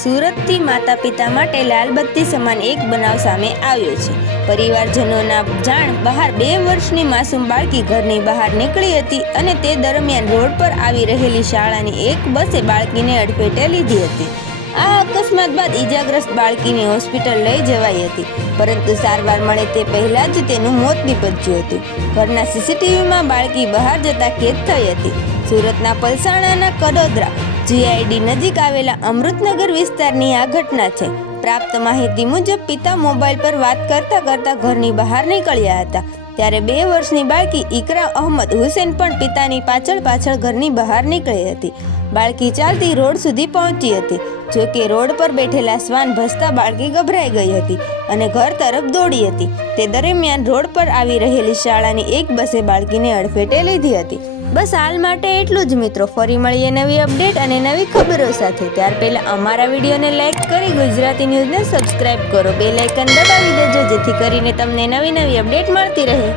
સુરતથી માતા પિતા માટે લાલબત્તી સમાન એક બનાવ સામે આવ્યો છે. પરિવારજનોના જાણ બહાર બે વર્ષની માસૂમ બાળકી ઘરની બહાર નીકળી હતી અને તે દરમિયાન રોડ પર આવી રહેલી શાળાની એક બસે બાળકીને અડફેટે લીધી હતી. આ અકસ્માત બાદ ઈજાગ્રસ્ત બાળકીને હોસ્પિટલ લઈ જવાઈ હતી, પરંતુ સારવાર મળે તે પહેલા જ તેનું મોત નીપજ્યું હતું. ઘરના સીસીટીવીમાં બાળકી બહાર જતા કેદ થઈ હતી. સુરતના પલસાણાના કડોદરા જીઆઈડી નજીક આવેલા અમૃતનગર વિસ્તારની આ ઘટના છે. પ્રાપ્ત માહિતી મુજબ પિતા મોબાઈલ પર વાત કરતા કરતા ઘરની બહાર નીકળ્યા હતા. ત્યારે બે વર્ષની બાળકી ઇકરા અહમદ હુસેન પણ પિતાની પાછળ પાછળ ઘરની બહાર નીકળી હતી. બાળકી ચાલતી રોડ સુધી પહોંચી હતી. જો કે રોડ પર બેઠેલા શ્વાન ભસતા બાળકી ગભરાઈ ગઈ હતી અને ઘર તરફ દોડી હતી. તે દરમિયાન રોડ પર આવી રહેલી શાળાની એક બસે બાળકીને અડફેટે લીધી હતી. બસ હાલ માટે એટલું જ મિત્રો. ફરી મળીએ નવી અપડેટ અને નવી ખબરો સાથે. ત્યાર પહેલાં અમારા વિડીયોને લાઈક કરી ગુજરાતી ન્યૂઝને સબસ્ક્રાઇબ કરો. બે લાઇકન દબાવી દેજો જેથી કરીને તમને નવી નવી અપડેટ મળતી રહે.